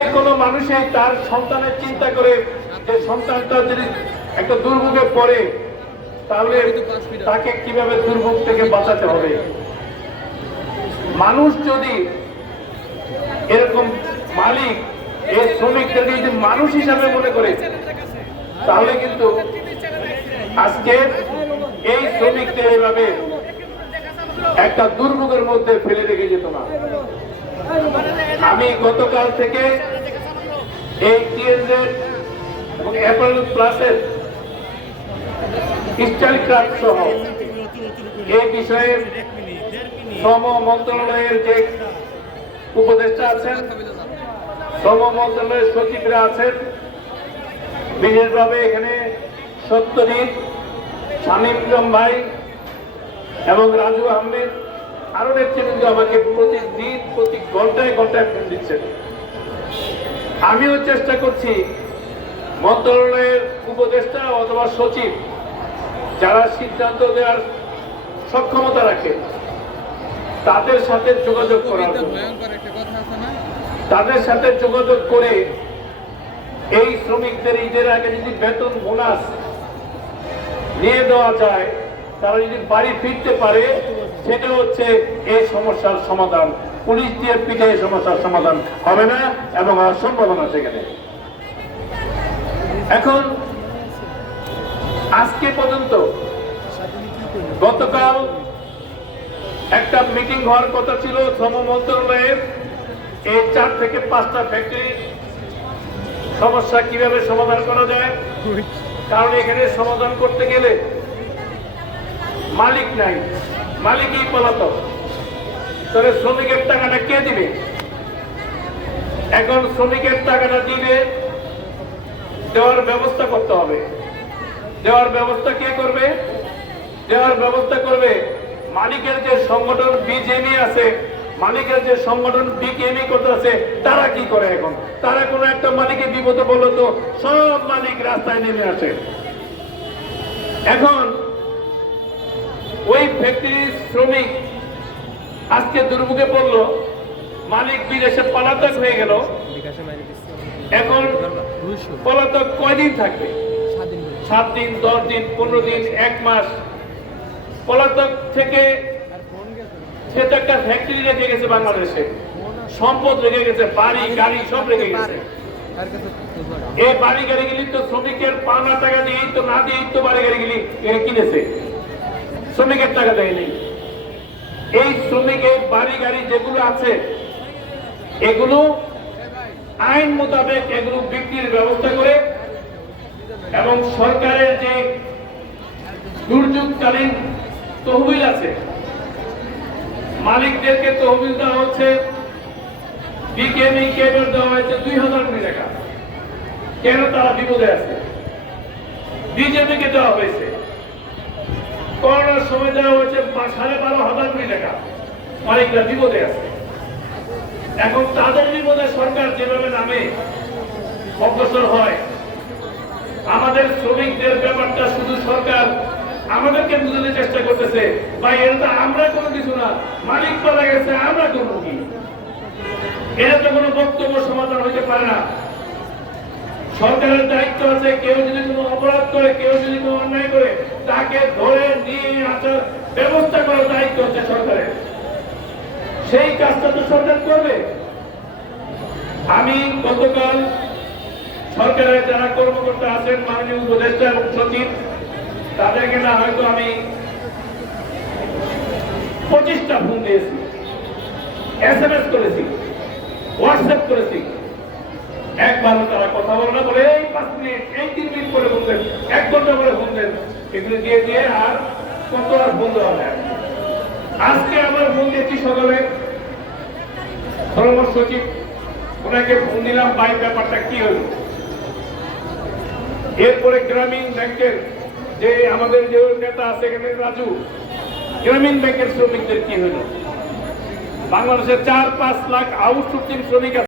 কোনো মানুষই তার সন্তানের চিন্তা করে যে সন্তানটা যদি একটা দুর্ভোগে পড়ে, তাহলে তাকে কীভাবে দুর্ভোগ থেকে বাঁচাতে হবে? মানুষ যদি এরকম মালিক এই শ্রমিকটাকে যদি মানুষ হিসাবে মনে করে, তাহলে কিন্তু আজকে এই শ্রমিকদের এভাবে একটা দুর্ভোগের মধ্যে ফেলে রেখে যেত না আমি গতকাল থেকে এই টিএনজেড এবং অ্যাপল প্লাসের স্টাইল ক্রাফট সহ এই বিষয়ে শ্রম মন্ত্রণালয়ের যে উপদেষ্টা আছেন, শ্রম মন্ত্রণালয়ের সচিবরা আছেন, বিশেষভাবে এখানে সত্যজিৎ, শামীম ভাই এবং রাজু আহমেদ আরও নেতৃবৃন্দ আমাকে প্রতিদিন প্রতি ঘন্টায় ঘন্টায় ফোন দিচ্ছেন। আমিও চেষ্টা করছি মন্ত্রণালয়ের উপদেষ্টা অথবা সচিব যারা সিদ্ধান্ত দেওয়ার সক্ষমতা রাখে তাদের সাথে যোগাযোগ করার তাদের সাথে যোগাযোগ করে এই শ্রমিকদের ঈদের আগে যদি বেতন বোনাস নিয়ে দেওয়া যায় তারা যদি বাড়ি ফিরতে পারে সেটা হচ্ছে এই সমস্যার সমাধান। পুলিশ দিয়ে পিঠে এই সমস্যার সমাধান হবে না এবং হওয়ার সম্ভাবনা সেখানে এখন আজকে পর্যন্ত গতকাল একটা মিটিং হওয়ার কথা ছিল শ্রম মন্ত্রণালয়ের। এই চার থেকে পাঁচটা ফ্যাক্টরি সমস্যা কীভাবে সমাধান করা যায়? কারণ এখানে সমাধান করতে গেলে মালিক নাই। মালিকই পলাতক। তাহলে শ্রমিকের টাকাটা কে দিবে? এখন শ্রমিকের টাকাটা দিবে, দেওয়ার ব্যবস্থা করতে হবে। দেওয়ার ব্যবস্থা কে করবে? দেওয়ার ব্যবস্থা করবে মালিকের যে সংগঠন বিজেপি আছে, মালিকের যে সংগঠন বিকেএমই করতে আছে, তারা কি করে এখন? তারা কোনো একটা মালিকের বিপদে বলতো সব মালিক রাস্তায় নেমে আসে। এখন ওই ফ্যাক্টরির শ্রমিক আজকে দুর্ভোগে পড়ল, মালিক বিদেশে পলাতক হয়ে গেল। এখন পলাতক কয়দিন থাকবে? সাত দিন, দশ দিন, পনেরো দিন, এক মাস। পলাতক থেকে সে তো একটা ফ্যাক্টরি রেখে গেছে বাংলাদেশে। সম্পদ রেখে গেছে, বাড়ি, গাড়ি, সব রেখে গেছে। এই বাড়ি গাড়ি গুলি তো শ্রমিকের পাওনা টাকা দিয়ে তো না দিয়ে তো বাড়ি গাড়ি গুলি কিনেছে। শ্রমিকের টাকা দেয়নি এই শ্রমিকের বাড়ি গাড়ি যেগুলো আছে, এগুলো আইন মোতাবেক এগুলো বিক্রির ব্যবস্থা করে এবং সরকারের যে দুর্যোগকালীন তহবিল আছে, মালিকদেরকে তহবিল দেওয়া হচ্ছে দেওয়া হয়েছে দুই হাজার কোটি টাকা। কেন তারা বিপদে আছে? বিজেপিকে দেওয়া হয়েছে। করোনার সময় দেওয়া হয়েছে সাড়ে বারো হাজার কোটি টাকা। মালিকরা বিপদে আছে। এখন তাদের বিপদে সরকার যেভাবে নামে, অগ্রসর হয়, আমাদের শ্রমিকদের ব্যাপারটা শুধু সরকার আমাদেরকে বুঝাতে চেষ্টা করতেছে, বা এটা আমরা কোনো কিছু না, মালিক পালা গেছে, আমরা করব কি? এটা তো কোনো বক্তব্য সমাধান হইতে পারে না। সরকারের দায়িত্ব আছে, কেউ যদি কোনো অপরাধ করে, কেউ যদি কোনো অন্যায় করে, তাকে ব্যবস্থা করার দায়িত্ব হচ্ছে সরকারের। সেই কাজটা তো সরকার করবে। আমি গতকাল সরকারের যারা কর্মকর্তা আছেন, মাননীয় উপদেষ্টা এবং সচিব তাদেরকে না হয়তো আমি পঁচিশটা ফোন দিয়েছি। এস এম এস করেছি হোয়াটসঅ্যাপ করেছি। একবারও তারা কথা বলে না, বলে এই পাঁচ মিনিট, এই তিন মিনিট করে ফোন দেন, এক ঘণ্টা করে ফোন দেন। এগুলো দিয়ে দিয়ে আর কত আর দেওয়া যায় আজকে আবার ফোন দিয়েছি সকালে ধর্ম সচিব, ওনাকে ফোন দিলাম বাই ব্যাপারটা কি হলো? এরপরে গ্রামীণ ব্যাংকের যে আমাদের যে নেতা আছে এখানে রাজু, গ্রামীণ ব্যাংকের শ্রমিকদের কি হলো? বাংলাদেশে চার পাঁচ লাখ আউটসোর্সিং শ্রমিক